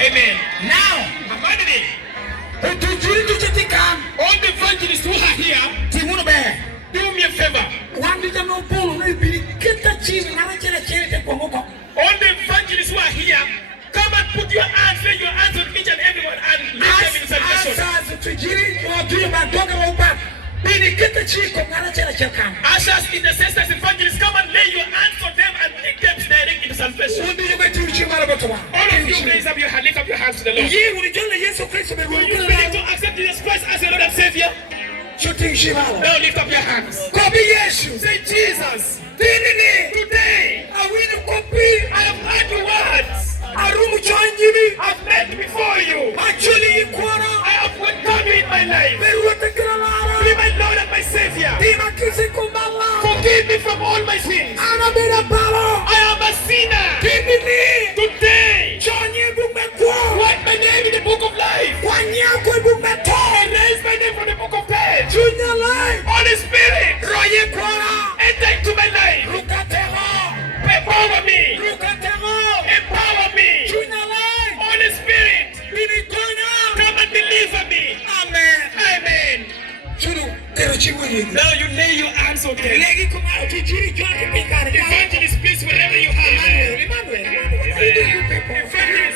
Amen. Now, all the evangelists who are here, do me a favor. All the evangelists who are here, come and put your hands, lay your hands on each and everyone and lead them in salvation. Ushers, intercessors, evangelists, come and lay your hands on them and lead them direct into salvation. All of you raise up your hand, lift up your hands to the Lord. Do you believe to accept Jesus Christ as your Lord and Savior? Now lift up your hands. Say, Jesus, today I have heard your words. I've met before you. I have welcomed you in my life. Be my Lord and my Savior. Forgive me from all my sins. I am a sinner. Today, write my name in the book of life. Erase my name from the book of death. Holy Spirit, enter into my life. Empower me. Empower me. Holy Spirit, come and deliver me. Amen. Amen. Now you lay your hands on them. Evangelist, please, wherever you are. Evangelist,